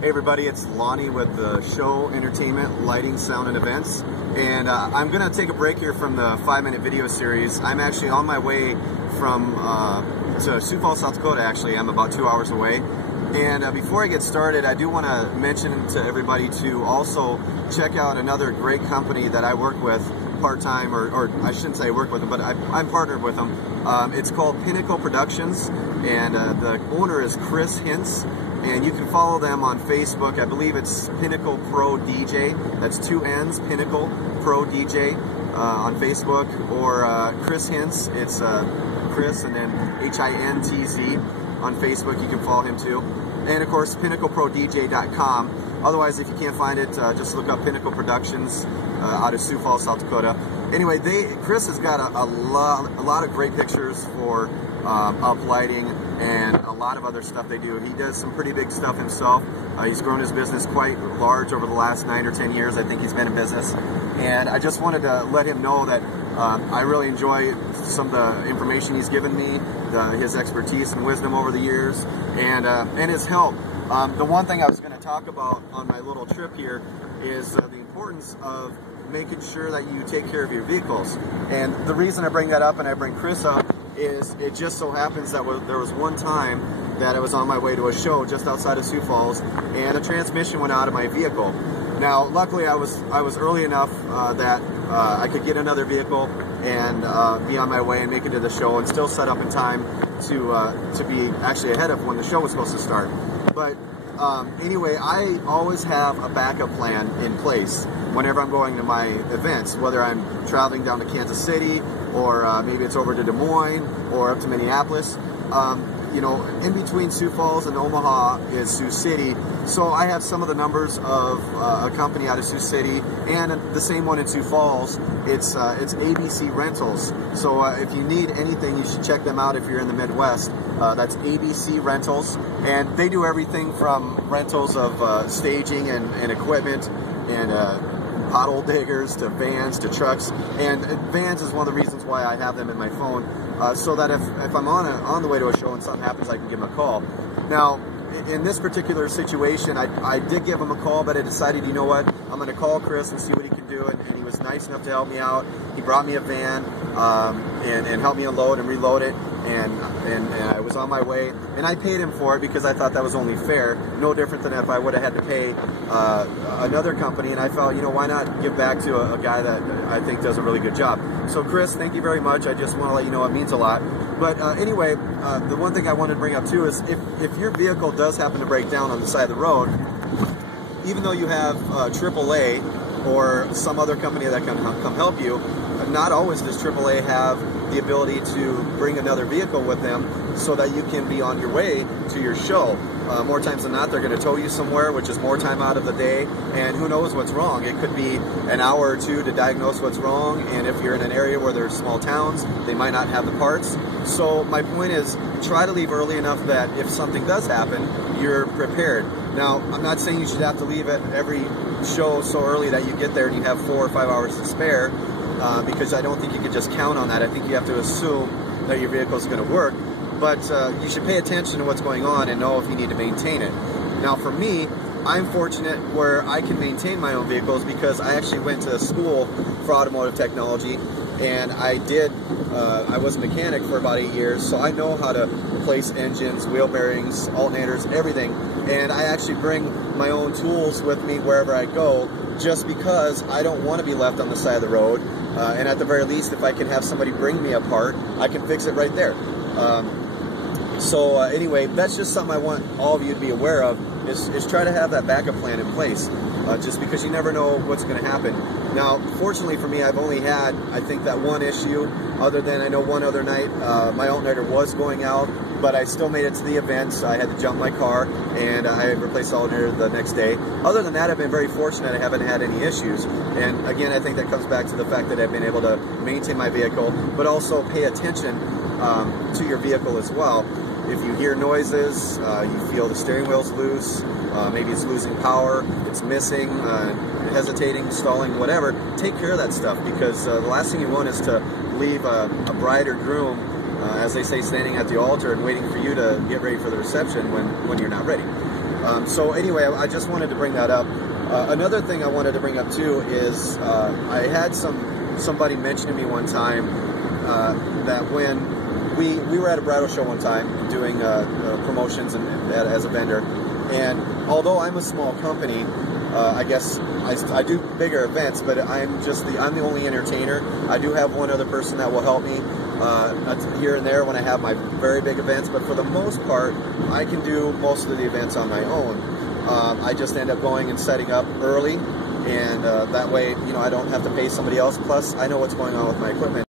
Hey everybody, it's Lonnie with the Show Entertainment, Lighting, Sound, and Events. And I'm going to take a break here from the 5-minute video series. I'm actually on my way from to Sioux Falls, South Dakota. Actually, I'm about 2 hours away. And before I get started, I do want to mention to everybody to also check out another great company that I work with part-time, or I shouldn't say I work with them, but I'm partnered with them. It's called Pinnacle Productions, and the owner is Chris Hintz. And you can follow them on Facebook. I believe it's Pinnacle Pro DJ. That's 2 N's, Pinnacle Pro DJ on Facebook. Or Chris Hintz. It's Chris and then H-I-N-T-Z on Facebook. You can follow him too. And of course, pinnacleprodj.com. Otherwise, if you can't find it, just look up Pinnacle Productions out of Sioux Falls, South Dakota. Anyway, Chris has got a lot of great pictures for up lighting and a lot of other stuff they do. He does some pretty big stuff himself. He's grown his business quite large over the last 9 or 10 years. I think he's been in business. And I just wanted to let him know that I really enjoy some of the information he's given me, his expertise and wisdom over the years, and his help. The one thing I was going to talk about on my little trip here is the importance of making sure that you take care of your vehicles. And the reason I bring that up and I bring Chris up is it just so happens that there was one time that I was on my way to a show just outside of Sioux Falls, and a transmission went out of my vehicle. Now, luckily, I was early enough that I could get another vehicle and be on my way and make it to the show and still set up in time to be actually ahead of when the show was supposed to start. But anyway, I always have a backup plan in place whenever I'm going to my events, whether I'm traveling down to Kansas City or maybe it's over to Des Moines or up to Minneapolis. You know, in between Sioux Falls and Omaha is Sioux City, so I have some of the numbers of a company out of Sioux City, and the same one in Sioux Falls. It's ABC Rentals. So if you need anything, you should check them out if you're in the Midwest. That's ABC Rentals, and they do everything from rentals of staging and equipment and pothole diggers to vans to trucks. And vans is one of the reasons why I have them in my phone, so that if I'm on the way to a show and something happens, I can give them a call. Now, in this particular situation, I did give him a call, but I decided, you know what, I'm going to call Chris and see what he can do, and he was nice enough to help me out. He brought me a van and helped me unload and reload it, and I was on my way, and I paid him for it because I thought that was only fair, no different than if I would have had to pay another company, and I felt, you know, why not give back to a guy that I think does a really good job. So Chris, thank you very much. I just want to let you know it means a lot. But anyway, the one thing I wanted to bring up too is if your vehicle does happen to break down on the side of the road, even though you have AAA or some other company that can come help you, not always does AAA have the ability to bring another vehicle with them so that you can be on your way to your show. More times than not, they're going to tow you somewhere, which is more time out of the day, and who knows what's wrong. It could be an hour or two to diagnose what's wrong, and if you're in an area where there's small towns, they might not have the parts. So my point is, try to leave early enough that if something does happen, you're prepared. Now, I'm not saying you should have to leave at every show so early that you get there and you have 4 or 5 hours to spare, because I don't think you can just count on that. I think you have to assume that your vehicle is going to work. But you should pay attention to what's going on and know if you need to maintain it. Now for me, I'm fortunate where I can maintain my own vehicles because I actually went to school for automotive technology, and I was a mechanic for about 8 years, so I know how to replace engines, wheel bearings, alternators, everything. And I actually bring my own tools with me wherever I go, just because I don't want to be left on the side of the road. And at the very least, if I can have somebody bring me a part, I can fix it right there. So anyway, that's just something I want all of you to be aware of, is try to have that backup plan in place, just because you never know what's going to happen. Now, fortunately for me, I've only had, I think, that one issue, other than I know one other night my alternator was going out, but I still made it to the event, so I had to jump my car, and I replaced the alternator the next day. Other than that, I've been very fortunate. I haven't had any issues, and again, I think that comes back to the fact that I've been able to maintain my vehicle, but also pay attention to your vehicle as well. If you hear noises, you feel the steering wheel's loose, maybe it's losing power, it's missing, hesitating, stalling, whatever, take care of that stuff, because the last thing you want is to leave a bride or groom, as they say, standing at the altar and waiting for you to get ready for the reception when you're not ready. So anyway, I just wanted to bring that up. Another thing I wanted to bring up too is I had somebody mention to me one time that when we were at a bridal show one time doing promotions as a vendor, and although I'm a small company, I guess I do bigger events, but I'm the only entertainer. I do have one other person that will help me here and there when I have my very big events, but for the most part, I can do most of the events on my own. I just end up going and setting up early, and that way, I don't have to pay somebody else. Plus, I know what's going on with my equipment.